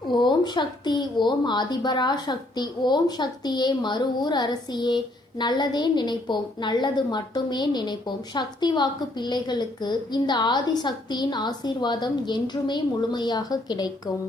ஓம் சக்தி, ஓம் ஆதிபரா சக்தி, ஓம் சக்தியே, மறுவூர் அரசியே, நல்லதே நினைப்போம், நல்லது மட்டுமே நினைப்போம். சக்தி வாக்கு பிள்ளைகளுக்கு இந்த ஆதி சக்தியின் ஆசீர்வாதம் என்றுமே முழுமையாக கிடைக்கும்.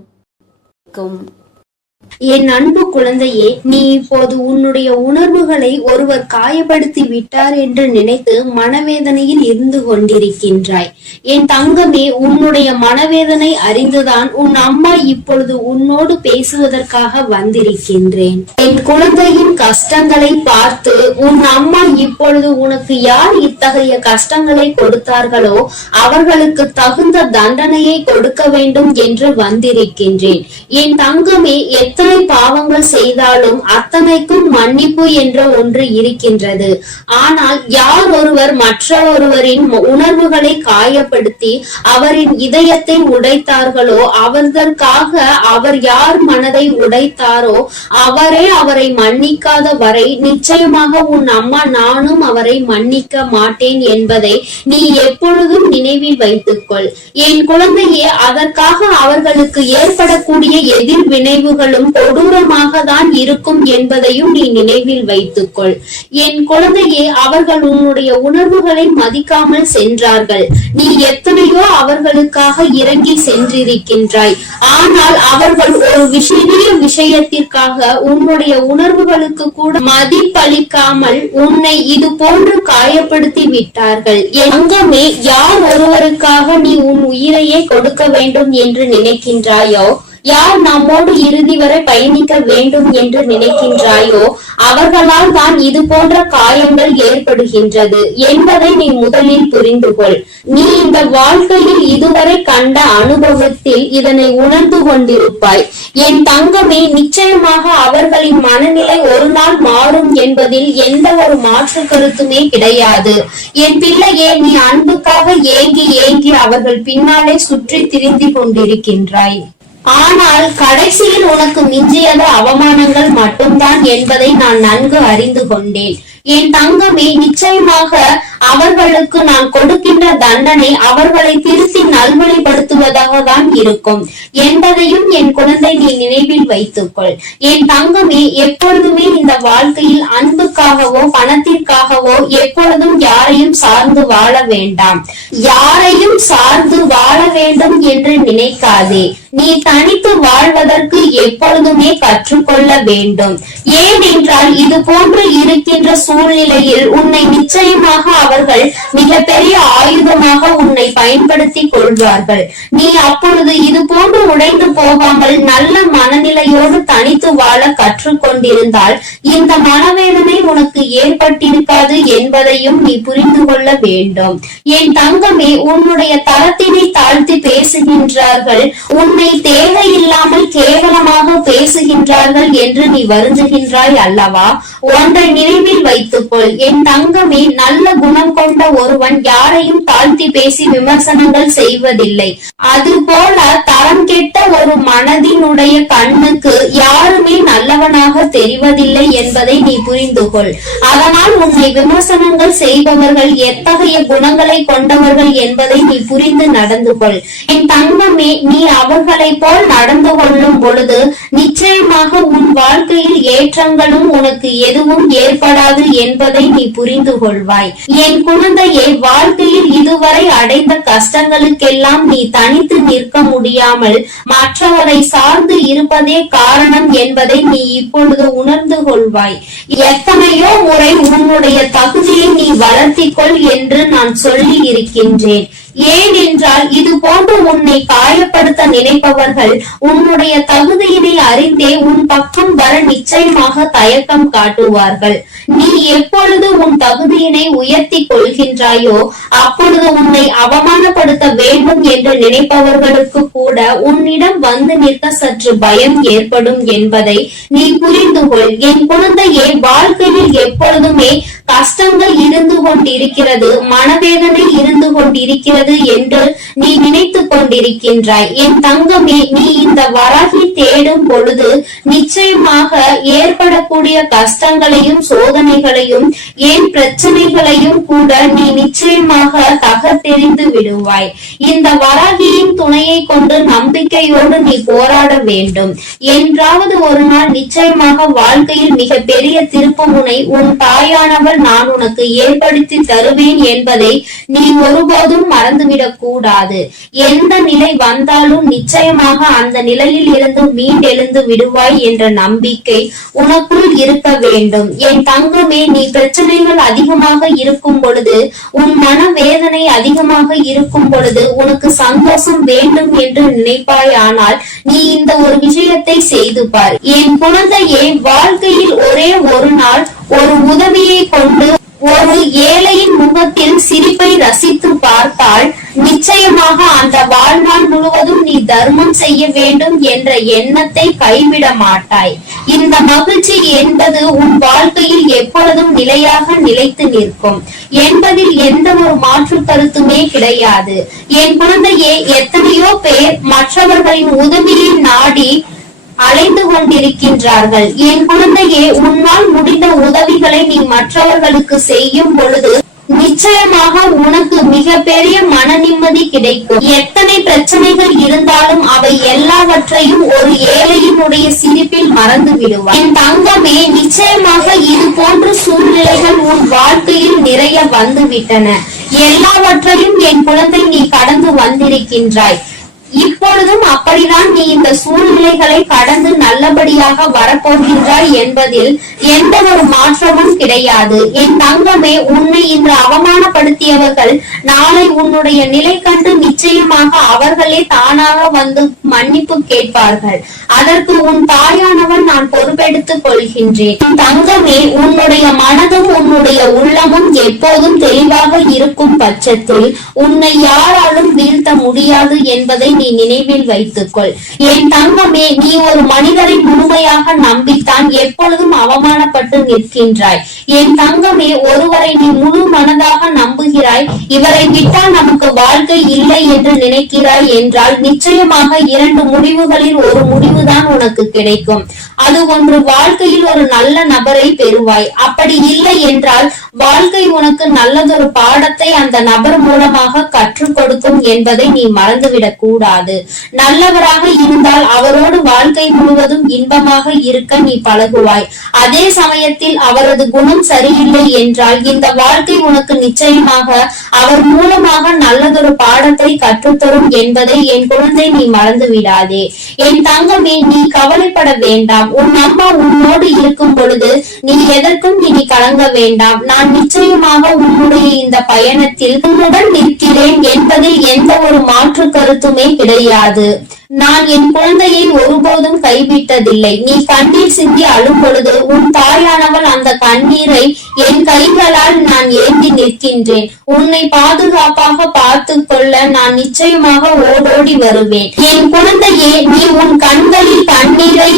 என் அன்பு குழந்தையே, நீ இப்போது உன்னுடைய உணர்வுகளை ஒருவர் காயப்படுத்தி விட்டார் என்று நினைத்து மனவேதனையில் இருந்து கொண்டிருக்கின்றாய். என் தங்கமே, உன்னுடைய மனவேதனை அறிந்துதான் உன் அம்மா இப்பொழுது உன்னோடு பேசுவதற்காக வந்திருக்கின்றேன். என் குழந்தையின் கஷ்டங்களை பார்த்து உன் அம்மா இப்பொழுது உனக்கு யார் இத்தகைய கஷ்டங்களை கொடுத்தார்களோ அவர்களுக்கு தகுந்த தண்டனையை கொடுக்க வேண்டும் என்று வந்திருக்கின்றேன். என் தங்கமே, எத்தனை பாவங்கள் செய்தாலும் அத்தனைக்கும் மன்னிப்பு என்ற ஒன்று இருக்கின்றது. ஆனால் யார் ஒருவர் மற்ற ஒருவரின் உணர்வுகளை காயப்படுத்தி அவரின் இதயத்தை உடைத்தார்களோ, அவர்களுக்காக அவர் யார் மனதை உடைத்தாரோ அவரை மன்னிக்காத வரை நிச்சயமாக உன் அம்மா நானும் அவரை மன்னிக்க மாட்டேன் என்பதை நீ எப்பொழுதும் நினைவில் வைத்துக்கொள். என் குழந்தையே, அதற்காக அவர்களுக்கு ஏற்படக்கூடிய எதிர் விளைவுகளும் கொடூரமாக தான் இருக்கும் என்பதையும் நீ நினைவில் வைத்துக்கொள். என் குழந்தையே, அவர்கள் உன்னுடைய உணர்வுகளை மதிக்காமல் சென்றார்கள். நீ எத்தனையோ அவர்களுக்காக இறங்கி சென்றிருக்கின்றாய். ஆனால் அவர்கள் ஒரு விஷயத்திற்காக உன்னுடைய உணர்வுகளுக்கு கூட மதிப்பளிக்காமல் உன்னை இது போன்று காயப்படுத்தி விட்டார்கள். எங்கமே யார் ஒருவருக்காக நீ உன் உயிரையே கொடுக்க வேண்டும் என்று நினைக்கின்றாயோ, யார் நம்மோடு இறுதி வரை பயணிக்க வேண்டும் என்று நினைக்கின்றாயோ அவர்களால் தான் இது போன்ற காயங்கள் ஏற்படுகின்றது என்பதை நீ முதலில் புரிந்து கொள். நீ இந்த வாழ்க்கையில் இதுவரை கண்ட அனுபவத்தில் இதனை உணர்ந்து கொண்டிருப்பாய். என் தங்கமே, நிச்சயமாக அவர்களின் மனநிலை ஒரு நாள் மாறும் என்பதில் எந்த ஒரு மாற்று கருத்துமே கிடையாது. என் பிள்ளையே, நீ அன்புக்காக ஏங்கி அவர்கள் பின்னாலே சுற்றி திரிந்து கொண்டிருக்கின்றாய். ஆனால் கடைசியில் உனக்கு மிஞ்சியது அவமானங்கள் மட்டும்தான் என்பதை நான் நன்கு அறிந்து கொண்டேன். என் தங்கமே, நிச்சயமாக அவர்களுக்கு நான் கொடுக்கின்ற தண்டனை அவர்களை திருத்தி நல்வழிப்படுத்துவதாக தான் இருக்கும் என்பதையும் என் குழந்தை நீ நினைவில் வைத்துக்கொள். என் தங்கமே, எப்பொழுதுமே இந்த வாழ்க்கையில் அன்புக்காகவோ பணத்திற்காகவோ எப்பொழுதும் யாரையும் சார்ந்து வாழ வேண்டாம். யாரையும் சார்ந்து வாழ வேண்டும் என்று நினைக்காதே. நீ தனித்து வாழ்வதற்கு எப்பொழுதுமே கற்றுக்கொள்ள வேண்டும். ஏனென்றால் இது போன்று இருக்கின்ற சூழ்நிலையில் உன்னை நிச்சயமாக அவர்கள் மிக பெரிய ஆயுதமாக உன்னை பயன்படுத்தி கொள்வார்கள். நீ அப்பொழுது இது போன்று உடைந்து போகாமல் நல்ல மனநிலையோடு தனித்து வாழ கற்றுக்கொண்டிருந்தால் இந்த மனவேதனை உனக்கு ஏற்பட்டிருக்காது என்பதையும் நீ புரிந்து கொள்ள வேண்டும். என் தங்கமே, உன்னுடைய தரத்தினை தாழ்த்தி பேசுகின்றார்கள், உன்னை தேவையில்லாமல் கேவலமாக பேசுகின்றார்கள் என்று நீ வருந்துகின்றாய் அல்லவா? ஒன்றை நினைவில் வைத்துக்கொள் என் தங்கமே, நல்ல குணம் கொண்ட ஒருவன் யாரையும் தாழ்த்தி பேசி விமர்சனங்கள் செய்வதில்லை. அதுபோல தரம் கெட்ட ஒரு மனதினுடைய கண்ணுக்கு யாருமே நல்லவனாக தெரிவதில்லை என்பதை நீ புரிந்து கொள். அதனால் உன்னை விமர்சனங்கள் செய்பவர்கள் எத்தகைய குணங்களை கொண்டவர்கள் என்பதை நீ புரிந்து நடந்து கொள். என் தங்கமே, நீ அவர்களை போல் நடந்து கொள்ளும் பொழுது நிச்சயமாக உன் வாழ்க்கையில் ஏற்றங்களும் உனக்கு எதுவும் ஏற்படாது என்பதை நீ புரிந்து கொள்வாய். என் குழந்தையை, வாழ்க்கையில் இதுவரை அடைந்த கஷ்டங்களுக்கெல்லாம் நீ தனித்து நிற்க முடியாமல் மற்றவரை சார்ந்து இருப்பதே காரணம் என்பதை நீ இப்பொழுது உணர்ந்து கொள்வாய். எத்தனையோ முறை உன்னுடைய தகுதியை நீ வளர்த்திக்கொள் என்று நான் சொல்லி இருக்கின்றேன். ஏனென்றால் இது போன்று உன்னை காயப்படுத்த நினைப்பவர்கள் உன்னுடைய தகுதியினை அறிந்தே உன் பக்கம் வர நிச்சயமாக தயக்கம் காட்டுவார்கள். நீ எப்பொழுது உன் தகுதியினை உயர்த்தி கொள்கின்றாயோ அப்பொழுது உன்னை அவமானப்படுத்த வேண்டும் என்று நினைப்பவர்களுக்கு கூட உன்னிடம் வந்து நிற்க சற்று பயம் ஏற்படும் என்பதை நீ புரிந்து கொள். என் குழந்தையே, வாழ்க்கையில் எப்பொழுதுமே கஷ்டங்கள் இருந்து கொண்டிருக்கிறது, மனவேதனை இருந்து கொண்டிருக்கிறது இருக்கிறது என்று நீ நினைத்து கொண்டிருக்கின்றாய். என் தங்கமே, நீ இந்த வராகி தேடும் பொழுது நிச்சயமாக ஏற்படக்கூடிய கஷ்டங்களையும் சோதனைகளையும் ஏன் பிரச்சனைகளையும் கூட நீ நிச்சயமாக தகர்த்தெறிந்து விடுவாய். இந்த வராகியின் துணையை கொண்டு நம்பிக்கையோடு நீ போராட வேண்டும். என்றாவது ஒரு நாள் நிச்சயமாக வாழ்க்கையில் மிக பெரிய திருப்புமுனை உன் தாயானவள் நான் உனக்கு ஏற்படுத்தி தருவேன் என்பதை நீ ஒருபோதும் மறந்துவிடக் கூடாது. எந்த நிலை வந்தாலும் நிச்சயமாக அந்த நிலையில் இருந்து மீண்டெழுந்து விடுவாய் என்ற நம்பிக்கை உனக்குள் இருக்க வேண்டும். என் தங்கமே, நீ பிரச்சனைகள் அதிகமாக இருக்கும் பொழுது, உன் மனவேதனை அதிகமாக இருக்கும் பொழுது உனக்கு சந்தோஷம் வேண்டும் என்று நினைப்பாய். ஆனால் நீ இந்த ஒரு விஷயத்தை செய்து பார். என் குழந்தையே, வாழ்க்கையில் ஒரே ஒரு நாள் ஒரு உதவியை கொண்டு ஒரு ஏழையின் முகத்தில் சிரிப்பை ரசித்து பார்த்தால் நிச்சயமாக அந்த வாழ்நாள் முழுவதும் நீ தர்மம் செய்ய வேண்டும் என்ற எண்ணத்தை கைவிட மாட்டாய். இந்த மகிழ்ச்சி என்பது உன் வாழ்க்கையில் எப்பொழுதும் நிலையாக நிலைத்து நிற்கும் என்பதில் எந்த ஒரு மாற்று கருத்துமே கிடையாது. என் குழந்தையே, எத்தனையோ பேர் மற்றவர்களின் உதவியை நாடி அலைந்து கொண்டிருக்கின்றார்கள். என் குழந்தையே, உன்னால் முடிந்த உதவிகளை நீ மற்றவர்களுக்கு செய்யும் பொழுது நிச்சயமாக உனக்கு மிக பெரிய மன நிம்மதி கிடைக்கும். எத்தனை பிரச்சனைகள் இருந்தாலும் அவை எல்லாவற்றையும் ஒரு ஏழையினுடைய சிரிப்பில் மறந்து விடுவார். என் தங்கமே, நிச்சயமாக இது போன்ற சூழ்நிலைகள் உன் வாழ்க்கையில் நிறைய வந்து விட்டன. எல்லாவற்றையும் என் குழந்தை நீ கடந்து வந்திருக்கின்றாய். இப்பொழுதும் அப்படிதான் நீ இந்த சூழ்நிலைகளை கடந்து நல்லபடியாக வரப்போகின்றாய் என்பதில் எந்த ஒரு மாற்றமும் கிடையாது. என் தங்கமே, உன்னை இன்று அவமானப்படுத்தியவர்கள் நாளை உன்னுடைய நிலை கண்டு நிச்சயமாக அவர்களே தானாக வந்து மன்னிப்பு கேட்பார்கள். அதற்கு உன் தாயானவன் நான் பொறுப்பெடுத்துக் கொள்கின்றேன். என் தங்கமே, உன்னுடைய மனதும் உன்னுடைய உள்ளமும் எப்போதும் தெளிவாக இருக்கும் பட்சத்தில் உன்னை யாராலும் வீழ்த்த முடியாது என்பதை நீ நினைவில் வைத்துக்கொள். என் தங்கமே, நீ ஒரு மனிதரை முழுமையாக நம்பித்தான் எப்பொழுதும் அவமானப்பட்டு நிற்கின்றாய். என் தங்கமே, ஒருவரை நீ முழு மனதாக நம்புகிறாய். இவரை விட்டால் நமக்கு வாழ்க்கை இல்லை என்று நினைக்கிறாய் என்றால் நிச்சயமாக இரண்டு முடிவுகளில் ஒரு முடிவுதான் உனக்கு கிடைக்கும். அது ஒன்று, வாழ்க்கையில் ஒரு நல்ல நபரை பெறுவாய். அப்படி இல்லை என்றால் வாழ்க்கை உனக்கு நல்லதொரு பாடத்தை அந்த நபர் மூலமாக கற்றுக் கொடுக்கும் என்பதை நீ மறந்துவிடக் கூடாது. நல்லவராக இருந்தால் அவரோடு வாழ்க்கை முழுவதும் இன்பமாக இருக்க நீ பழகுவாய். அதே சமயத்தில் அவரது குணம் சரியில்லை என்றால் இந்த வாழ்க்கை உனக்கு நிச்சயமாக அவர் மூலமாக நல்லதொரு பாடத்தை கற்றுத்தரும் என்பதை என் குழந்தை நீ மறந்து விடாதே. என் தங்கமே, நீ கவலைப்பட வேண்டாம். உன் அம்மா உன்னோடு இருக்கும் பொழுது நீ எதற்கும் இனி கலங்க வேண்டாம். நான் நிச்சயமாக உன்னுடைய இந்த பயணத்தில் உன்னுடன் நிற்கிறேன் என்பதில் எந்த ஒரு மாற்று கருத்துமே கிடையாது. நான் என் குழந்தையை ஒருபோதும் கைவிட்டதில்லை. நீ கண்ணீர் சிந்தி அழும் பொழுது உன் தாயானவள் அந்த கண்ணீரை என் கைகளால் நான் ஏந்தி நிற்கின்றேன். உன்னை பாதுகாப்பாக பார்த்து கொள்ள நான் நிச்சயமாக ஓடோடி வருவேன். என் குழந்தையே, நீ உன் கண்களில் கண்ணீரை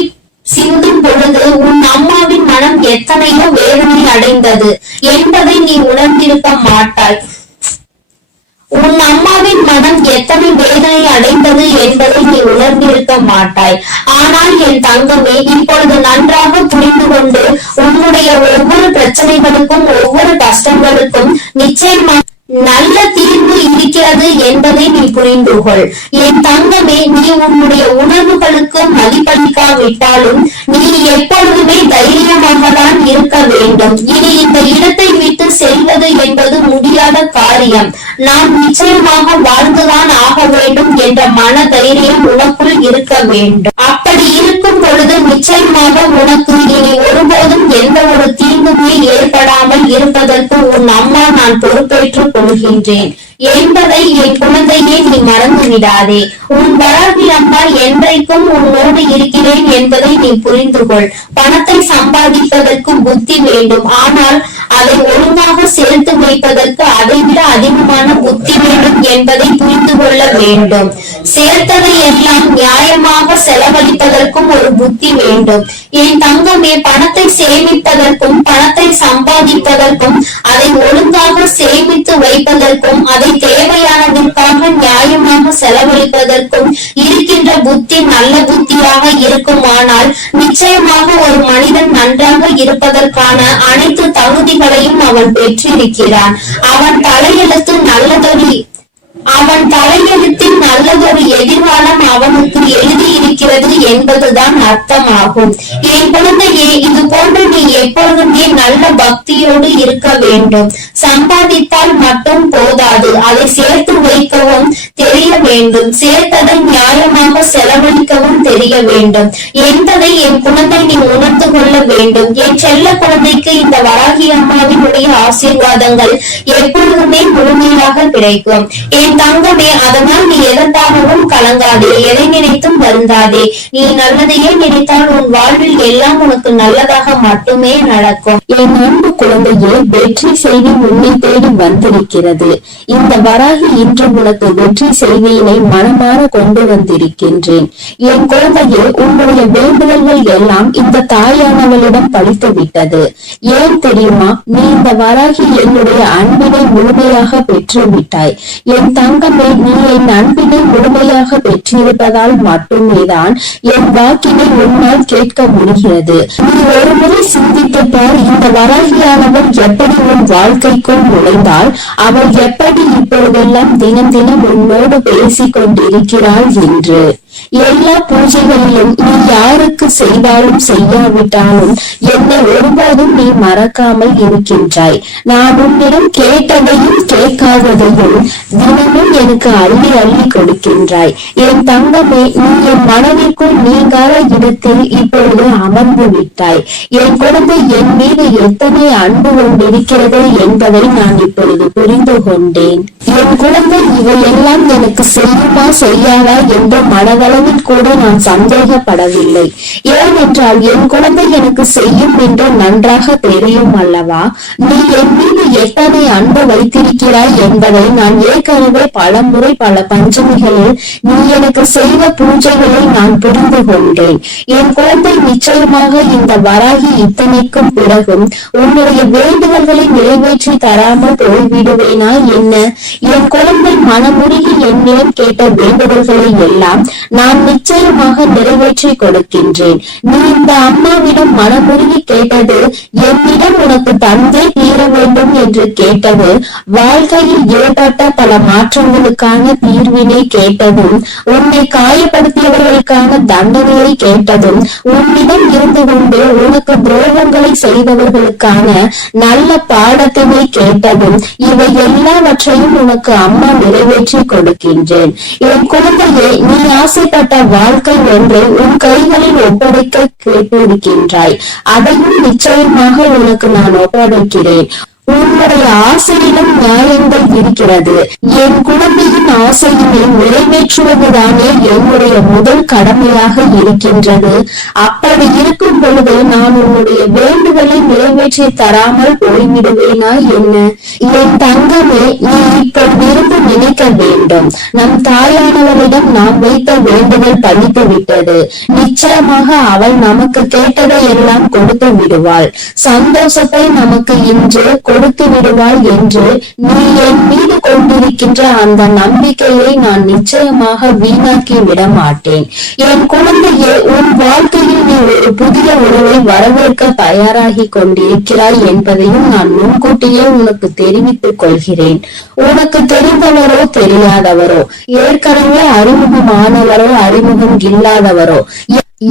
சிந்தும் பொழுது உன் அம்மாவின் மனம் எத்தனையோ வேதனை அடைந்தது என்பதை நீ உணர்ந்திருக்க மாட்டாய். உன் அம்மாவின் மனம் எத்தனை வேதனை அடைந்தது என்பதை நீ உணர்ந்திருக்க மாட்டாய். ஆனால் என் தங்கமே, இப்பொழுது நன்றாக புரிந்து கொண்டு உன்னுடைய ஒவ்வொரு பிரச்சனைகளுக்கும் ஒவ்வொரு கஷ்டங்களுக்கும் நிச்சயமாக நல்ல தீர்வு இருக்கிறது என்பதை நீ புரிந்து கொள். என் தங்கமே, நீ உன்னுடைய உணர்வுகளுக்கு மதிப்பளிக்காவிட்டாலும் நீ எப்பொழுதுமே தைரியமாக தான் இருக்க வேண்டும். இனி இந்த இடத்தை விட்டு செல்வது என்பது முடியாத காரியம். நான் நிச்சயமாக வாழ்ந்துதான் ஆக வேண்டும் என்ற மன தைரியம் உனக்குள் இருக்க வேண்டும். அப்படி இருக்கும் பொழுது நிச்சயமாக உனக்கு இனி ஒருபோதும் எந்த ஒரு தீங்குமே ஏற்படாமல் இருப்பதற்கு உன் அம்மா நான் பொறுப்பேற்றுக் கொள்கின்றேன் என்பதை என் குழந்தையே நீ மறந்து விடாதே. உன் வராகி அம்மா என்றைக்கும் உன்னோடு இருக்கிறேன் என்பதை நீ புரிந்து கொள். பணத்தை சம்பாதிப்பதற்கு புத்தி வேண்டும். ஆனால் அதை ஒழுங்காக சேர்த்து வைப்பதற்கு அதைவிட அதிகமான புத்தி வேண்டும் என்பதை புரிந்து கொள்ள வேண்டும். சேர்த்ததை எல்லாம் நியாயமாக செலவழிப்பதற்கும் ஒரு புத்தி வேண்டும். என் தங்கமே, பணத்தை சேமிப்பதற்கும் பணத்தை சம்பாதிப்பதற்கும் அதை ஒழுங்காக சேமித்து வைப்பதற்கும் அதை தேவையானதற்காக நியாயமாக செலவழிப்பதற்கும் இருக்கின்ற புத்தி நல்ல புத்தியாக இருக்குமானால் நிச்சயமாக ஒரு மனிதன் நன்றாக இருப்பதற்கான அனைத்து தகுதிகளையும் அவன் பெற்றிருக்கிறான். அவன் தலையெழுத்தில் நல்லதொரு எதிர்காலம் அவனுக்கு எழுதியிருக்கிறது என்பதுதான் அர்த்தமாகும். என் குழந்தையே, இது போன்று நீ எப்பொழுதுமே நல்ல பக்தியோடு இருக்க வேண்டும். சம்பாதித்தால் மட்டும் போதாது, அதை சேர்த்து வைக்கவும் தெரிய வேண்டும். சேர்த்ததை நியாயமாக செலவழிக்கவும் தெரிய வேண்டும் என்பதை என் குழந்தை நீ உணர்ந்து கொள்ள வேண்டும். என் செல்ல குழந்தைக்கு இந்த வராகி அம்மாவினுடைய ஆசீர்வாதங்கள் எப்பொழுதுமே முழுமையாக கிடைக்கும். என் தங்கமே, அதனால் நீ எதற்காகவும் கலங்காதே, எதை நினைத்தும் வருந்தாதே. நீ நல்லதையே நினைத்தால் உன் வாழ்வில் எல்லாம் உனக்கு நல்லதாக மட்டுமே நடக்கும். என் அன்பு குழந்தையே, வெற்றி செய்தி உன்னை தேடி வந்திருக்கிறது. இந்த வராகி இன்று உனக்கு வெற்றி செய்தியினை மனமாற கொண்டு வந்திருக்கின்றேன். என் குழந்தையே, உன்னுடைய வேண்டுதல்கள் எல்லாம் இந்த தாயானவளிடம் பழித்து விட்டது. ஏன் தெரியுமா? நீ இந்த வராகி என்னுடைய அன்பினை முழுமையாக பெற்று விட்டாய். என் தங்கமே, நீ என் அன்பினை முழுமையாக பெற்றிருப்பதால் மட்டுமேதான் என் வாக்கினை உன்னால் கேட்க முடிகிறது. நீ ஒரு முறை சிந்தித்து பார், இந்த வராகியானவள் எப்படி உன் வாழ்க்கைக்குள் நுழைந்தால் அவள் எப்படி இப்பொழுதெல்லாம் தினம் தினம் உன்னோடு பேசிக் கொண்டிருக்கிறாள் என்று. எல்லா பூஜைகளிலும் நீ யாருக்கு செய்தாலும் செய்யாவிட்டாலும் என்னை ஒருபோதும் நீ மறக்காமல் இருக்கின்றாய். நான் உன்னிடம் கேட்டதையும் கேட்காததையும் தினமும் எனக்கு அள்ளி அள்ளி கொடுக்கின்றாய். என் தங்கமே, நீ என் மனதிற்குள் நீங்காத இடத்தில் இப்பொழுது அமர்ந்து விட்டாய். என் குழந்தை என் மீது எத்தனை அன்பு கொண்டிருக்கிறது என்பதை நான் இப்பொழுது புரிந்து கொண்டேன். என் குழந்தை இவையெல்லாம் எனக்கு செய்யுமா செய்யாதா என்ற மனதளவில் கூட நான் சந்தேகப்படவில்லை. ஏனென்றால் என் குழந்தை எனக்கு செய்யும் என்று நன்றாக தெரியும் அல்லவா? நீ என் மீது எத்தனை அன்பு வைத்திருக்கிறாய் என்பதை நான் ஏற்கனவே பல முறை பல பஞ்சமிகளில் நீ எனக்கு செய்த பூஜைகளை நான் புரிந்து கொண்டேன். என் குழந்தை, நிச்சயமாக இந்த வராகி இத்தனைக்கும் பிறகும் உன்னுடைய வேண்டுதல்களை நிறைவேற்றி தராமல் போய்விடுவேனா என்ன? என் குழந்தை, மனமுருகி என்னிடம் கேட்ட வேண்டுதல்களை எல்லாம் நான் நிச்சயமாக நிறைவேற்றி கொடுக்கின்றேன். நீ இந்த அம்மாவிடம் மனமுருகி கேட்டது என்னிடம் உனக்கு தந்தே தீர வேண்டும் என்று கேட்டது, வாழ்க்கையில் ஏற்பட்ட பல மாற்றங்களுக்கான தீர்வினை கேட்டதும், உன்னை காயப்படுத்தியவர்களுக்கான தண்டனையை கேட்டதும், உன்னிடம் இருந்து கொண்டு உனக்கு துரோகங்களை செய்தவர்களுக்கான நல்ல பாடத்தினை கேட்டதும், இவை எல்லாவற்றையும் உனக்கு அம்மா நிறைவேற்றி கொடுக்கின்றேன். என் குழந்தையே, நீ ஆசைப்பட்ட வாழ்க்கை ஒன்றை உன் கைகளில் ஒப்படைக்க கேட்டிருக்கின்றாய். அதையும் நிச்சயமாக உனக்கு நான் ஒப்படைக்கிறேன். உன்னுடைய ஆசையிலும் நியாயங்கள் இருக்கிறது. என் குழந்தையின் ஆசையினை நிறைவேற்றுவதுதானே என்னுடைய முதல் கடமையாக இருக்கின்றது. அப்படி இருக்கும் பொழுது நான் உன்னுடைய வேண்டுதலை நிறைவேற்றி தராமல் போய்விடுவேனா என்ன? என் தங்கமே, நீ இப்பொழுதிருந்து நினைக்க வேண்டும், நம் தாயானவளிடம் நாம் வைத்த வேண்டுதல் பழித்து விட்டது. நிச்சயமாக அவள் நமக்கு கேட்டதை எல்லாம் கொடுத்து விடுவாள். சந்தோஷத்தை நமக்கு இன்று கொடுத்து விடுவாள் என்று நீ என் மீது கொண்டிருக்கின்ற அந்த நம்பிக்கையை நான் நிச்சயமாக வீணாக்கி விட மாட்டேன். என் குழந்தையே, உன் வாழ்க்கையில் நீ ஒரு புதிய உறவை வரவேற்க தயாராகி கொண்டிருக்கிறாய் என்பதையும் நான் முன்கூட்டியே உனக்கு தெரிவித்துக் கொள்கிறேன். உனக்கு தெரிந்தவரோ தெரியாதவரோ, ஏற்கனவே அறிமுகமானவரோ அறிமுகம் இல்லாதவரோ,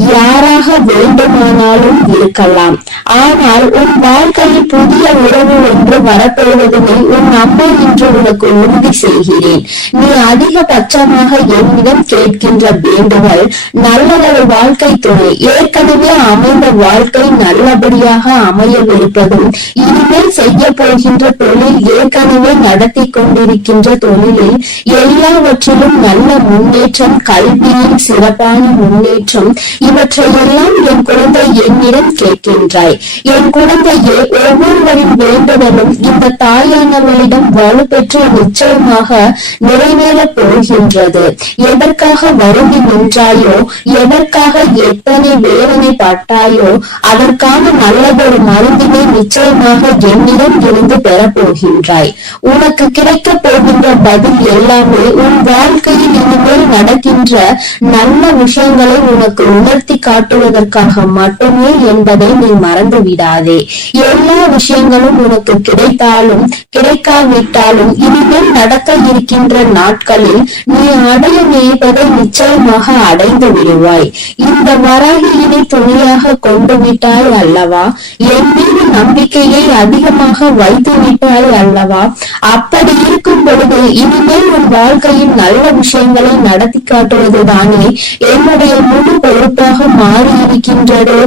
யாராக வேண்டுமானாலும் இருக்கலாம். ஆனால் உன் வாழ்க்கையில் புதிய உறவு ஒன்று வரப்போவதனை உன் அம்மா என்று உனக்கு உறுதி செய்கிறேன். நீ அதிகபட்சமாக என்னிடம் கேட்கின்ற வேண்டுதல் நல்லதொரு வாழ்க்கை துணை, ஏற்கனவே அமைந்த வாழ்க்கை நல்லபடியாக அமையவிருப்பதும், இனிமேல் செய்ய போகின்ற தொழில், ஏற்கனவே நடத்தி கொண்டிருக்கின்ற தொழிலில் எல்லாவற்றிலும் நல்ல முன்னேற்றம், கல்வியில் சிறப்பான முன்னேற்றம், இவற்றையெல்லாம் என் குழந்தை என்னிடம் கேட்கின்றாய். என் குழந்தையே, ஒவ்வொருவரின் வேண்டுதலும் இந்த தாயானவளிடம் வலுப்பெற்று நிச்சயமாக நிறைவேறப் போகின்றது. எதற்காக வருந்தி நின்றாயோ, எதற்காக எத்தனை வேதனை பட்டாயோ, அதற்கான நல்லதொரு மருந்தினை நிச்சயமாக என்னிடம் இருந்து பெறப்போகின்றாய். உனக்கு கிடைக்க போகின்ற பதில் எல்லாமே உன் வாழ்க்கையில் இனிமேல் நடக்கின்ற நல்ல விஷயங்களை உனக்கு உணர்த்தி காட்டுவதற்காக மட்டுமே என்பதை நீ மறந்து விடாதே. எல்லா விஷயங்களும் உனக்கு கிடைத்தாலும் கிடைக்காவிட்டாலும் இனிமேல் நடக்க இருக்கின்ற நாட்களில் நீ அடைய நினைப்பதை நிச்சயமாக அடைந்து விடுவாய். இந்த வராகியினை துணையாக கொண்டு விட்டாய் அல்லவா? என் மீது நம்பிக்கையை அதிகமாக வைத்து விட்டாய் அல்லவா? அப்படி இருக்கும் பொழுது இனிமேல் உன் வாழ்க்கையில் நல்ல விஷயங்களை நடத்தி காட்டுவதுதானே என்னுடைய முழு பொறுப்பாக மாறியிருக்கின்றது.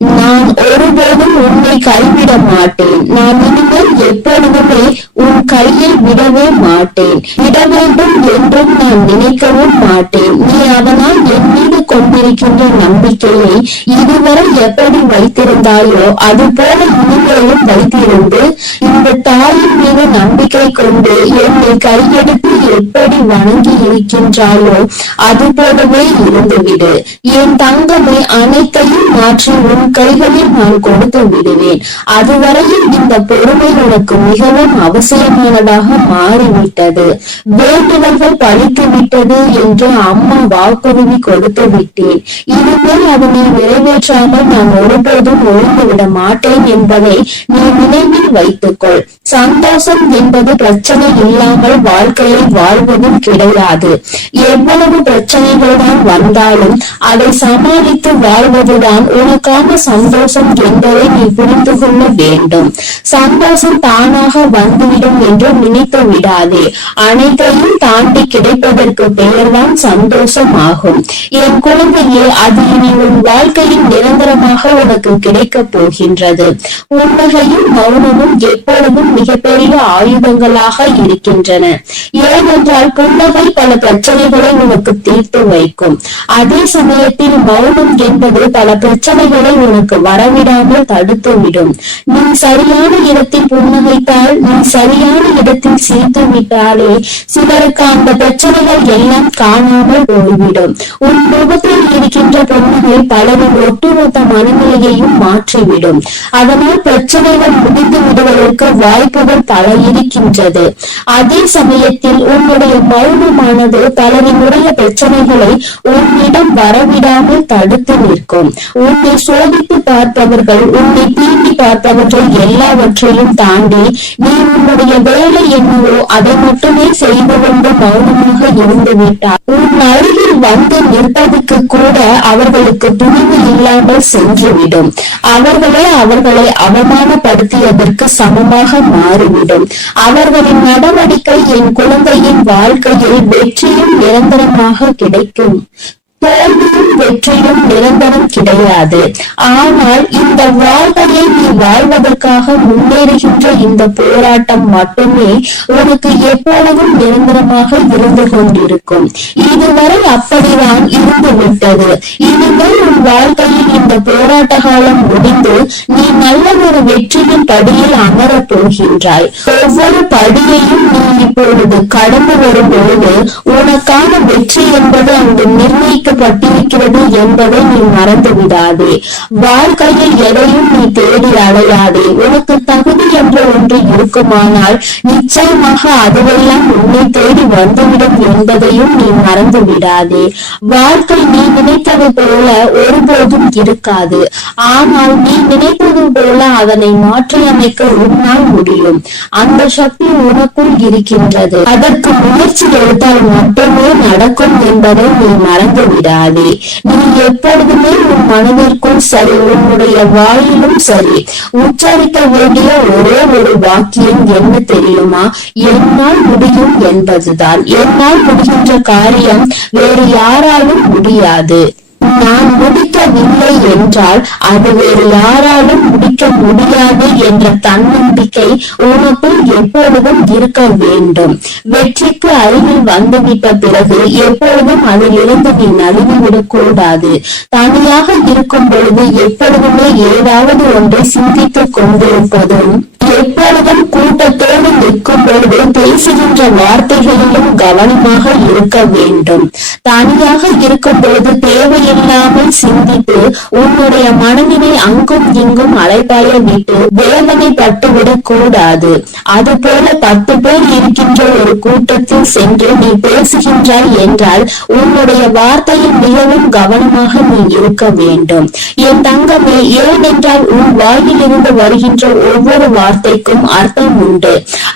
நான் ஒருபோதும் உன்னை கைவிட மாட்டேன். நான் இனிமேல் எப்பொழுதுமே உன் கையை விடவே மாட்டேன். விட வேண்டும் என்றும் நான் நினைக்கவும் மாட்டேன். நீ அதனால் என் மீது கொண்டிருக்கின்ற நம்பிக்கையை இதுவரை எப்படி வைத்திருந்தாயோ அது போல இனிமேலும் வைத்திருந்து இந்த தாயின் மீது நம்பிக்கை கொண்டு என்னை கையெடுத்து எப்படி வணங்கி இருக்கின்றாயோ அது போலவே இருந்துவிடு. என் தங்கமே, அனைத்தையும் மாற்றி உன் கைகளில் நான் கொடுத்து விடுவேன். அதுவரையில் இந்த பொறுமை உனக்கு மிகவும் அவசியமானதாக மாறிவிட்டது. வேண்டுதல்கள் பழித்து விட்டது என்று அம்மா வாக்குறுதி கொடுத்து விட்டேன். இனிமேல் அதனை நிறைவேற்றாமல் நான் ஒருபோதும் ஓய்ந்துவிட மாட்டேன் என்பதை நீ நினைவில் வைத்துக்கொள். சந்தோஷம் என்பது பிரச்சனை இல்லாமல் வாழ்க்கையை வாழ்வதும் கிடையாது. எவ்வளவு பிரச்சனைகள் தான் வந்தாலும் அதை சமாளித்து வாழ்வதுதான் உனக்கான சந்தோஷம் என்பதை நீ புரிந்து கொள்ள வேண்டும். சந்தோஷம் தானாக வந்துவிடும் என்று நினைத்து விடாதே. அனைத்தையும் தாண்டி கிடைப்பதற்கு பெயர்தான் சந்தோஷம் ஆகும். என் குழந்தையே, அது இனி உன் வாழ்க்கையில் நிரந்தரமாக உனக்கு கிடைக்க போகின்றது. உண்மையும் மௌனமும் எப்பொழுதும் மிகப்பெரிய ஆயுதங்களாக இருக்கின்றன. ஏனென்றால் புன்னகை பல பிரச்சனைகளை உனக்கு தீர்த்து வைக்கும். அதே சமயத்தில் மௌனம் என்பது பல பிரச்சனைகளை உனக்கு வரவிடாமல் தடுத்து விடும். நீ சரியான இடத்தில் புன்னகைத்தால், நீ சரியான இடத்தில் சிரித்து விட்டாலே சிலருக்கு அந்த பிரச்சனைகள் எல்லாம் காணாமல் போய்விடும். உன் முகத்தில் இருக்கின்ற புன்னகை பலரின் ஒட்டுமொத்த மனநிலையையும் மாற்றிவிடும். அதனால் பிரச்சனைகள் முடிந்து விடுவதற்கு வாய்ப்புகள் பல இருக்கின்றது. அதே சமயத்தில் உன்னுடைய மௌனமானது பலரினுடைய பிரச்சனைகளை உன்னிடம் வரவிடாமல் தடுத்து நிற்கும். உன்னை சோதித்து பார்ப்பவர்கள், உன்னை தீண்டி பார்ப்பவர்கள் எல்லாவற்றையும் தாண்டி நீ உன்னுடைய வேலை என்னவோ அதை மட்டுமே செய்து கொண்டு மௌனமாக இருந்து விட்டார் உன் அருகில் வந்து நிற்பதற்கு கூட அவர்களுக்கு துணிவு இல்லாமல் சென்றுவிடும். அவர்களை அவமானப்படுத்தியதற்கு சமமாக மாறிவிடும். அவர்களின் நடவடிக்கை என் குழந்தையின் வாழ்க்கையில் வெற்றியும் நிரந்தரமாக கிடைக்கும். தோல்வியும் வெற்றியும் நிரந்தரம் கிடையாது. ஆனால் இந்த வாழ்க்கையை நீ வாழ்வதற்காக முன்னேறுகின்ற இந்த போராட்டம் மட்டுமே உனக்கு எப்பொழுதும் நிரந்தரமாக இருந்து கொண்டிருக்கும். இதுவரை அப்படிதான் இருந்து விட்டது. இனிமேல் உன் வாழ்க்கையில் இந்த போராட்ட காலம் முடிந்து நீ நல்ல ஒரு வெற்றியின் படியில் அமரப் போகின்றாய். ஒவ்வொரு படியையும் நீ இப்பொழுது கடந்து வரும்பொழுது உனக்கான வெற்றி என்பது அங்கு நிர்ணயிக்கப்பட்டிருக்கிறது என்பதை நீ மறந்து விடாதே. வாழ்க்கையில் எதையும் நீ தேடி அடையாதே. உனக்கு தகுதி என்ற ஒன்று இருக்குமானால் நிச்சயமாக அதுவெல்லாம் உன்னை தேடி வந்துவிடும் என்பதையும் நீ மறந்து விடாதே. வாழ்க்கை நீ நினைத்தது போல ஒருபோதும் இருக்காது. ஆனால் நீ நினைப்பது போல அதனை மாற்றி அமைக்க உன்னால் முடியும். அந்த சக்தி உனக்குள் இருக்கின்றது. அதற்கு முயற்சி எடுத்தால் மட்டுமே நடக்கும் என்பதை நீ மறந்து விடாதே. நீ எப்பொழுதுமே உன் மனதிற்கும் சரி, உன்னுடைய வாயிலும் சரி உச்சரிக்க வேண்டிய ஒரே ஒரு வாக்கியம் என்ன தெரியுமா? என்னால் முடியும் என்பதுதான். என்னால் முடிகின்ற காரியம் வேறு யாராலும் முடியாது. நான் முடிக்க முடிக்கவில்லை என்றால் அது வேறு யாராலும் முடிக்க முடியாது என்ற தன்னம்பிக்கை உனக்குள் எப்பொழுதும் இருக்க வேண்டும். வெற்றிக்கு அருகில் வந்துவிட்ட பிறகு எப்பொழுதும் அதிலிருந்து நீ நழுவிவிடக் கூடாது. தனியாக இருக்கும் பொழுது எப்பொழுதுமே ஏதாவது ஒன்றை சிந்தித்துக் கொண்டிருப்பதும், எப்பொழுதும் கூட்டத்தோடு நிற்கும் பொழுது பேசுகின்ற வார்த்தைகளிலும் கவனமாக இருக்க வேண்டும். தனியாக இருக்கும் பொழுது தேவையில்லாமல் சிந்தித்து உன்னுடைய மனதினை அங்கும் இங்கும் அலைபாய விட்டு வேதனைப்பட்டுவிடக் கூடாது. அதுபோல 10 பேர் இருக்கின்ற ஒரு கூட்டத்தில் சென்று நீ பேசுகின்றாய் என்றால் உன்னுடைய வார்த்தையில் மிகவும் கவனமாக நீ இருக்க வேண்டும். என் தங்கமே, ஏனென்றால் உன் வாயிலிருந்து வருகின்ற ஒவ்வொரு வார்த்தைக்கும் அர்த்தம் உண்டு.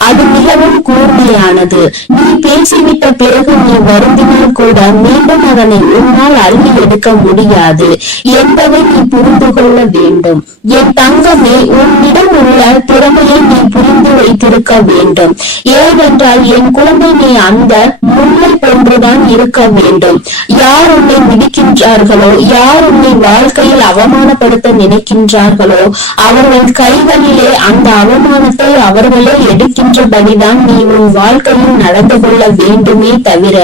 அது மிகவும் கூர்மையானது. நீ பேசிவிட்ட பிறகு நீ வருந்தினால் கூட மீண்டும் அதனை உன்னால் அள்ளி எடுக்க முடியாது என்பதை நீ புரிந்து கொள்ள வேண்டும். என் தங்கமே, உன்னிடம் உள்ள திறமையை நீ புரிந்து வைத்திருக்க வேண்டும். ஏனென்றால் என் குழந்தை, நீ அந்த முல்லை போன்றுதான் இருக்க வேண்டும். யார் உன்னை மிதிக்கின்றார்களோ, யார் உன்னை வாழ்க்கையில் அவமானப்படுத்த நினைக்கின்றார்களோ அவர்கள் கைகளிலே அந்த அவமானத்தை அவர்களே எடுக்கின்றபடிதான் நீ உன் வாழ்க்கையில் நடந்து கொள்ள வேண்டுமே தவிர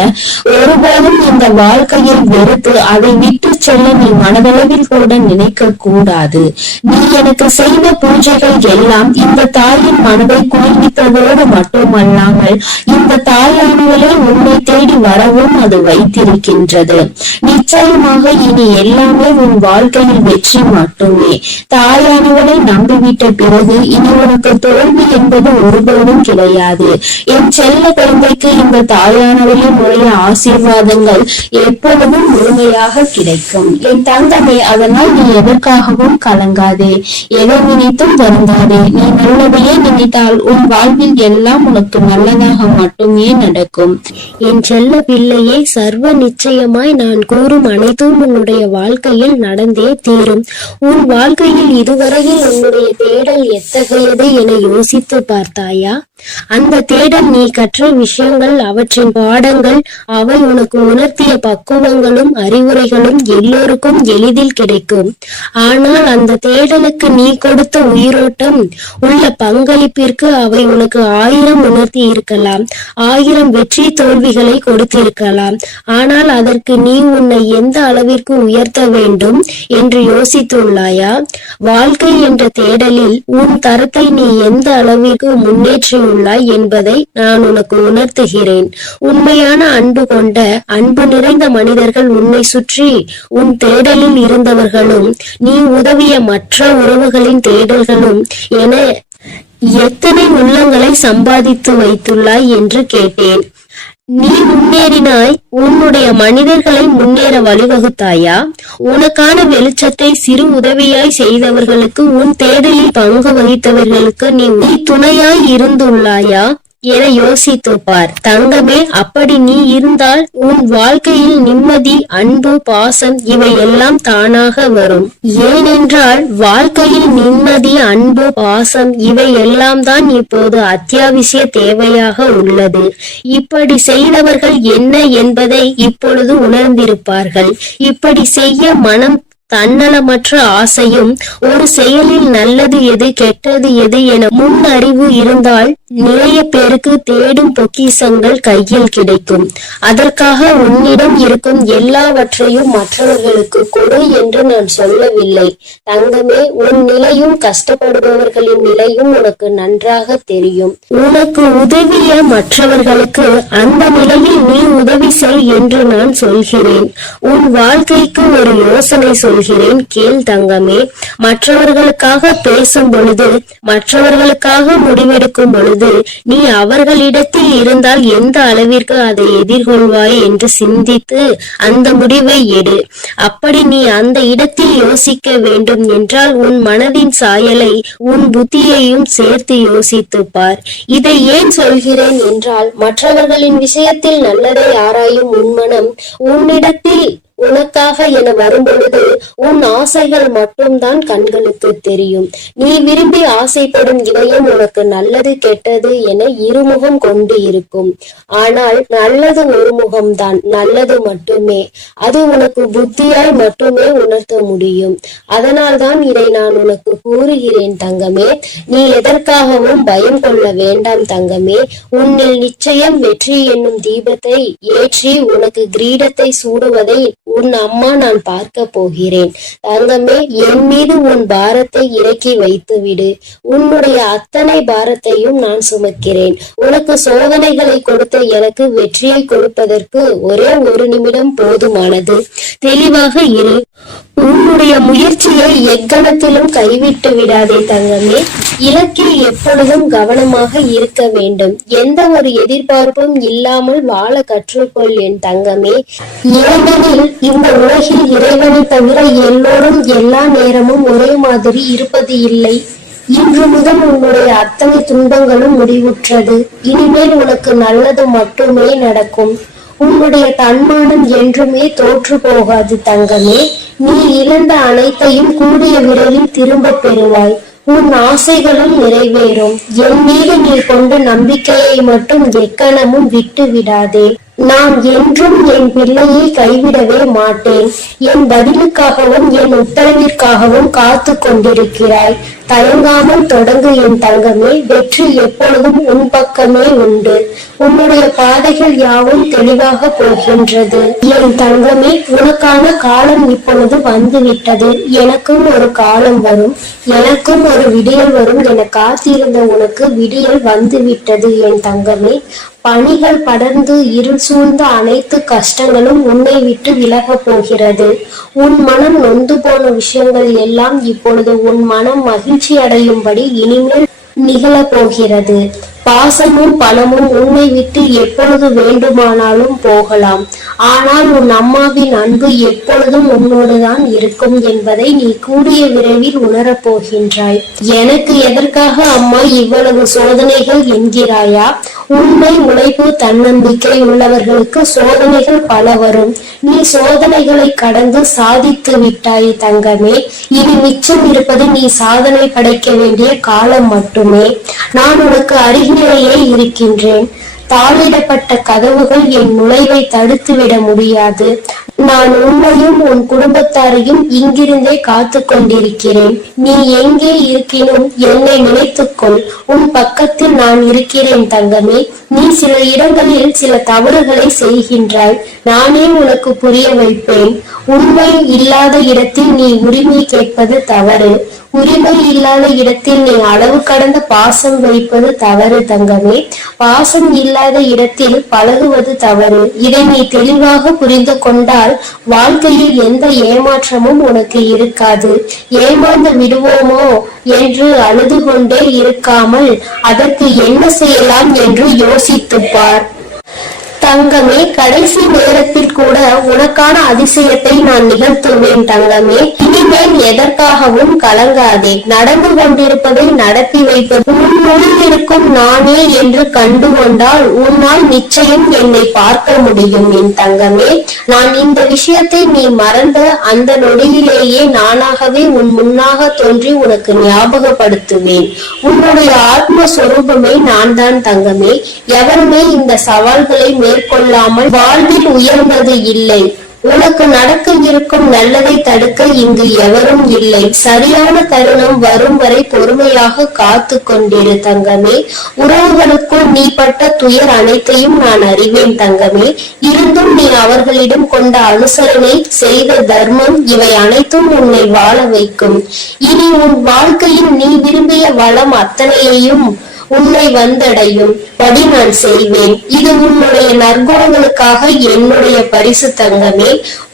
ஒருபோதும் இந்த வாழ்க்கையை வெறுத்து அதை விட்டு செல்ல நீ மனதளவில் கூட நினைக்க கூடாது. நீ எனக்கு செய்த பூஜைகள் எல்லாம் இந்த தாயின் மனதை குளிர்வித்ததோடு மட்டுமல்லாமல் இந்த தாயானவளே உன்னை தேடி வரவும் அது வைத்திருக்கின்றது. நிச்சயமாக இனி எல்லாமே உன் வாழ்க்கையில் வெற்றி மட்டுமே. தாயானவளை நம்பிவிட்ட பிறகு இனி உனக்கு தோல்வி என்பது ஒருபோதும் கிடையாது. என் செல்ல குழந்தைக்கு இந்த தாயானவளின் உடைய ஆசீர்வாதங்கள் எப்பொழுதும் முழுமையாக கிடைக்கும். என் தங்கமே, அதனால் நீ எதற்காகவும் கலங்காதே, எதை நினைத்தும் வருந்தாதே. நீ நல்லதையே நினைத்தால் உன் வாழ்வில் எல்லாம் உனக்கு நல்லதாக மட்டுமே நடக்கும். என் செல்ல பிள்ளையே, சர்வ நிச்சயமாய் நான் கூறும் அனைத்தும் உன்னுடைய வாழ்க்கையில் நடந்தே தீரும். உன் வாழ்க்கையில் இதுவரையில் உன்னுடைய தேடல் எத்தகையது என யோசித்து பார்த்தாயா? அந்த தேடல் நீ கற்ற விஷயங்கள், அவற்றின் பாடங்கள், அவை உனக்கு உணர்த்திய பக்குவங்களும் அறிவுரைகளும் எல்லோருக்கும் எளிதில் கிடைக்கும். ஆனால் அந்த தேடலுக்கு நீ கொடுத்த உயிரோட்டம் உள்ள பங்களிப்பிற்கு அவை உனக்கு 1000 உணர்த்தி இருக்கலாம், 1000 வெற்றி தோல்விகளை கொடுத்திருக்கலாம். ஆனால் அதற்கு நீ உன்னை எந்த அளவிற்கு உயர்த்த வேண்டும் என்று யோசித்துள்ளாயா? வாழ்க்கை என்ற தேடலில் உன் தரத்தை நீ எந்த அளவிற்கு முன்னேற்றியுள்ளாய் என்பதை நான் உனக்கு உணர்த்துகிறேன். உண்மையான அன்பு கொண்ட அன்பு நிறைந்த மனிதர்கள் உன்னை சுற்றி உன் தேடலில் இருந்தவர்களும் நீ உதவிய மற்ற உறவுகளின் தேடல்களும் என எத்தனை உள்ளங்களை சம்பாதித்து வைத்துள்ளாய் என்று கேட்டேன். நீ முன்னேறினாய், உன்னுடைய மனிதர்களை முன்னேற வழிவகுத்தாயா? உனக்கான வெளிச்சத்தை சிறு உதவியாய் செய்தவர்களுக்கு, உன் தேடலில் பங்கு வகித்தவர்களுக்கு நீ துணையாய் இருந்துள்ளாயா என யோசித்து பார். தங்கமே, அப்படி நீ இருந்தால் உன் வாழ்க்கையில் நிம்மதி, அன்பு, பாசம் இவை எல்லாம் தானாக வரும். ஏனென்றால் வாழ்க்கையில் நிம்மதி, அன்பு, பாசம் இவை எல்லாம் தான் இப்போது அத்தியாவசிய தேவையாக உள்ளது. இப்படி செய்தவர்கள் என்ன என்பதை இப்பொழுது உணர்ந்திருப்பார்கள். இப்படி செய்ய மனம் தன்னலமற்ற ஆசையும் ஒரு செயலில் நல்லது எது கெட்டது எது என முன் அறிவு இருந்தால் நிறைய பேருக்கு தேடும் பொக்கிஷங்கள் கையில் கிடைக்கும். அதற்காக உன்னிடம் இருக்கும் எல்லாவற்றையும் மற்றவர்களுக்கு கொடு என்று நான் சொல்லவில்லை. தங்கமே, உன் நிலையும் கஷ்டப்படுபவர்களின் நிலையும் உனக்கு நன்றாக தெரியும். உனக்கு உதவிய மற்றவர்களுக்கு அந்த நிலையில் நீ உதவி செய் என்று நான் சொல்கிறேன். உன் வாழ்க்கைக்கு ஒரு யோசனை சொல்கிறேன், கேள் தங்கமே. மற்றவர்களுக்காக பேசும் பொழுது, மற்றவர்களுக்காக முடிவெடுக்கும் பொழுது நீ அவர்களிடத்தில் இருந்தால் எந்த அளவிற்கு அதை எதிர்கொள்வாய் என்று சிந்தித்து அந்த முடிவை எடு. அப்படி நீ அந்த இடத்தில் யோசிக்க வேண்டும் என்றால் உன் மனதின் சாயலை, உன் புத்தியையும் சேர்த்து யோசித்து பார். இதை ஏன் சொல்கிறேன் என்றால், மற்றவர்களின் விஷயத்தில் நல்லதை ஆராயும் உன் மனம் உன்னிடத்தில் உனக்காக என வரும்பொழுது உன் ஆசைகள் மட்டும்தான் கண்களுக்கு தெரியும். நீ விரும்பி ஆசைப்படும் இதயம் உனக்கு நல்லது கெட்டது என இருமுகம் கொண்டு இருக்கும். ஆனால் நல்லது ஒரு முகம்தான், நல்லது மட்டுமே. அது உனக்கு புத்தியாய் மட்டுமே உணர்த்த முடியும். அதனால்தான் இதை நான் உனக்கு கூறுகிறேன் தங்கமே. நீ எதற்காகவும் பயம் கொள்ள வேண்டாம் தங்கமே. உன்னில் நிச்சயம் வெற்றி என்னும் தீபத்தை ஏற்றி உனக்கு கிரீடத்தை சூடுவதை உன் அம்மா நான் பார்க்க போகிறேன். தங்கமே, என் மீது உன் பாரத்தை இறக்கி வைத்து விடு. உன்னுடைய அத்தனை பாரத்தையும் நான் சுமக்கிறேன். உனக்கு சோதனைகளை கொடுத்த எனக்கு வெற்றியை கொடுப்பதற்கு ஒரே ஒரு நிமிடம் போதுமானது. தெளிவாக இரு. உன்னுடைய முயற்சியை எக்கணத்திலும் கைவிட்டு விடாதே தங்கமே. இலக்கில் எப்பொழுதும் கவனமாக இருக்க வேண்டும். எந்த ஒரு எதிர்பார்ப்பும் இல்லாமல் வாழ கற்றுக்கொள் என் தங்கமே. ஏனெனில் இந்த உலகில் இறைவனை தவிர எல்லோரும் எல்லா நேரமும் ஒரே மாதிரி இருப்பது இல்லை. இன்று முதல் உன்னுடைய அத்தனை துன்பங்களும் முடிவுற்றது. இனிமேல் உனக்கு நல்லது மட்டுமே நடக்கும். உன்னுடைய தன்மானம் என்றுமே தோற்று போகாது தங்கமே. நீ இழந்த அனைத்தையும் கூடிய விரைவில் திரும்ப பெறுவாய். உன் ஆசைகளும் நிறைவேறும். என் மீது நீ கொண்ட நம்பிக்கையை மட்டும் எக்கணமும் விட்டு விடாதே. நான் என்றும் என் பிள்ளையை கைவிடவே மாட்டேன். என் பதிலுக்காகவும் என் உத்தரவிற்காகவும் காத்து கொண்டிருக்கிறாய். தயங்காமல் தொடங்கு என் தங்கமே. வெற்றி எப்பொழுதும் உன் பக்கமே உண்டு. உன்னுடைய பாதைகள் யாவும் தெளிவாக போகின்றது என் தங்கமே. உனக்கான காலம் இப்பொழுது வந்துவிட்டது. எனக்கும் ஒரு காலம் வரும், எனக்கும் ஒரு விடியல் வரும் என காத்திருந்த உனக்கு விடியல் வந்துவிட்டது என் தங்கமே. பனிகள் படர்ந்து இருள் சூழ்ந்த அனைத்து கஷ்டங்களும் உன்னை விட்டு விலக போகிறது. உன் மனம் நொந்து போன விஷயங்கள் எல்லாம் இப்பொழுது உன் மனம் மகிழ்ச்சி அடையும்படி இனிமேல் நிகழ போகிறது. பாசமும் பணமும் உன்னை விட்டு எப்பொழுது வேண்டுமானாலும் போகலாம். ஆனால் உன் அம்மாவின் அன்பு எப்பொழுதும் உன்னோடுதான் இருக்கும் என்பதை நீ கூடிய விரைவில் உணரப் போகின்றாய். எனக்கு எதற்காக அம்மா இவ்வளவு சோதனைகள் என்கிறாயா? உண்மை, உழைப்பு, தன்னம்பிக்கை உள்ளவர்களுக்கு சோதனைகள் பல வரும். நீ சோதனைகளை கடந்து சாதித்து விட்டாய் தங்கமே. இனி மிச்சம் இருப்பது நீ சாதனை படைக்க வேண்டிய காலம் மட்டுமே. நான் உனக்கு அருகிலேயே இருக்கின்றேன். தாளிடப்பட்ட கதவுகள் என் நுழைவை தடுத்துவிட முடியாது. நான் உன்னையும் உன் குடும்பத்தாரையும் இங்கிருந்தே காத்து கொண்டிருக்கிறேன். நீ எங்கே இருக்கினும் என்னை நினைத்துக்கொள். உன் பக்கத்தில் நான் இருக்கிறேன் தங்கமே. நீ சில இடங்களில் சில தவறுகளை செய்கின்றாய். நானே உனக்கு புரிய வைப்பேன். உண்மை இல்லாத இடத்தில் நீ உரிமை கேட்பது தவறு. உரிமை இல்லாத இடத்தில் நீ அளவு கடந்த பாசம் வைப்பது தவறு தங்கமே. பாசம் இல்லாத இடத்தில் பழகுவது தவறு. இதை நீ தெளிவாக புரிந்து கொண்டால் வாழ்க்கையில் எந்த ஏமாற்றமும் உனக்கு இருக்காது. ஏமாந்து விடுவோமோ என்று அழுது கொண்டே இருக்காமல் அதற்கு என்ன செய்யலாம் என்று யோசித்துப்பார் தங்கமே. கடைசி நேரத்தில் கூட உனக்கான அதிசயத்தை நான் நிகழ்த்துவேன் தங்கமே. இனிமேல் எதற்காகவும் கலங்காதே. நடந்து கொண்டிருப்பதை நடத்தி வைப்பது உன்னுள் இருக்கும் நானே என்று கண்டுகொண்டால் உன்னால் நிச்சயம் என்னை பார்க்க முடியும் என் தங்கமே. நான் இந்த விஷயத்தை நீ மறந்த அந்த நொடியிலேயே நானாகவே உன் முன்னாக தோன்றி உனக்கு ஞாபகப்படுத்துவேன். உன்னுடைய ஆத்மஸ்வரூபமே நான் தான் தங்கமே. எவருமே இந்த சவால்களை மேற்கொள்ளாமல் வாழ்வில் உயர்ந்தது இல்லை. உனக்கு நடக்க இருக்கும் நல்லதை தடுக்க இங்கு எவரும் இல்லை. சரியான தருணம் வரும் வரை பொறுமையாக காத்து கொண்டிரு தங்கமே. உறவுகளுக்குள் நீ பட்ட துயர் அனைத்தையும் நான் அறிவேன் தங்கமே. இருந்தும் நீ அவர்களிடம் கொண்ட அனுசரணை, செய்த தர்மம், இவை அனைத்தும் உன்னை வாழ வைக்கும். இனி உன் வாழ்க்கையில் நீ விரும்பிய வளம் அத்தனையையும் உன்னை வந்தடையும் படி நான் செய்வேன். இது உன்னுடைய நற்குணங்களுக்காக என்னுடைய பரிசு தங்கமே.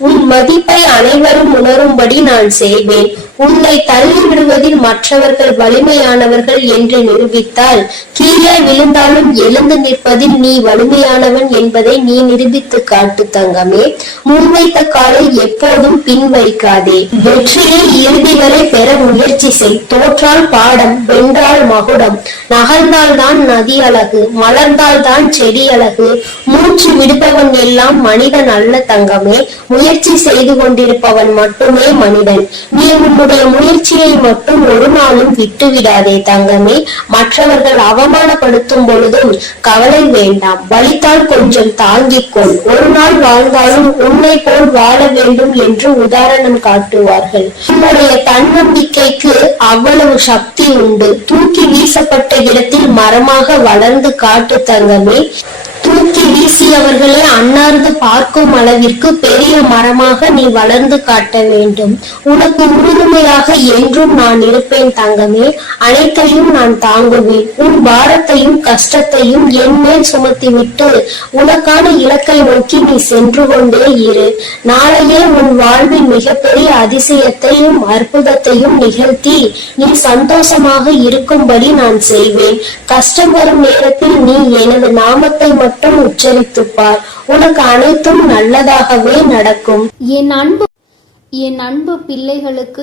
உன் மதிப்பை அனைவரும் உணரும்படி நான் செய்வேன். உன்னை தள்ளி விடுவதில் மற்றவர்கள் வலிமையானவர்கள் என்று நிரூபித்தால், கீழே விழுந்தாலும் எழுந்து நிற்பதில் நீ வலிமையானவன் என்பதை நீ நிரூபித்து காட்டு தங்கமே. முன்வைத்த காலை எப்போதும் பின் வைக்காதே. வெற்றியை இறுதி வரை பெற முயற்சி செய். தோற்றால் பாடம், வென்றால் மகுடம். நகர்ந்தால்தான் நதி அழகு, மலர்ந்தால்தான் செடி அழகு. மூச்சு விடுப்பவன் எல்லாம் மனிதன் அல்ல தங்கமே. முயற்சி செய்து கொண்டிருப்பவன் மட்டுமே மனிதன். நீ உன்னுடைய முயற்சியை மட்டும் ஒரு நாளும் விட்டுவிடாதே தங்கமே. மற்றவர்கள் அவமானப்படுத்தும் பொழுதும் கவலை வேண்டாம். வலித்தால் கொஞ்சம் தாங்கிக்கொள். ஒரு நாள் வாழ்ந்தாலும் உன்னை போல் வாழ வேண்டும் என்று உதாரணம் காட்டுவார்கள். உன்னுடைய தன்னம்பிக்கைக்கு அவ்வளவு சக்தி உண்டு. தூக்கி வீசப்பட்ட இடத்தில் மரமாக வளர்ந்து காட்டு தங்கமே. தூக்கி வீசியவர்களே அன்னார்ந்து பார்க்கும் அளவிற்கு பெரிய மரமாக நீ வளர்ந்து காட்ட வேண்டும். உனக்கு உறுதுணையாக என்றும் நான் இருப்பேன் தங்கமே. அனைத்தையும் நான் தாங்குவேன். உன் பாரத்தையும் கஷ்டத்தையும் என் மேல் சுமத்திவிட்டு உனக்கான இலக்கை நோக்கி நீ சென்று கொண்டே இரு. நாளையே உன் வாழ்வில் மிகப்பெரிய அதிசயத்தையும் அற்புதத்தையும் நிகழ்த்தி நீ சந்தோஷமாக இருக்கும்படி நான் செய்வேன். கஷ்டம் வரும் நேரத்தில் நீ எனது நாமத்தை மட்டும் உச்சரித்துப் பார். உனக்கு அனைத்தும் நல்லதாகவே நடக்கும். என் அன்பு பிள்ளைகளுக்கு,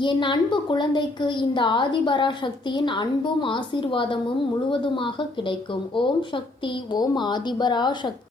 என் அன்பு குழந்தைக்கு இந்த ஆதிபராசக்தியின் அன்பும் ஆசீர்வாதமும் முழுவதுமாக கிடைக்கும். ஓம் சக்தி, ஓம் ஆதிபராசக்தி.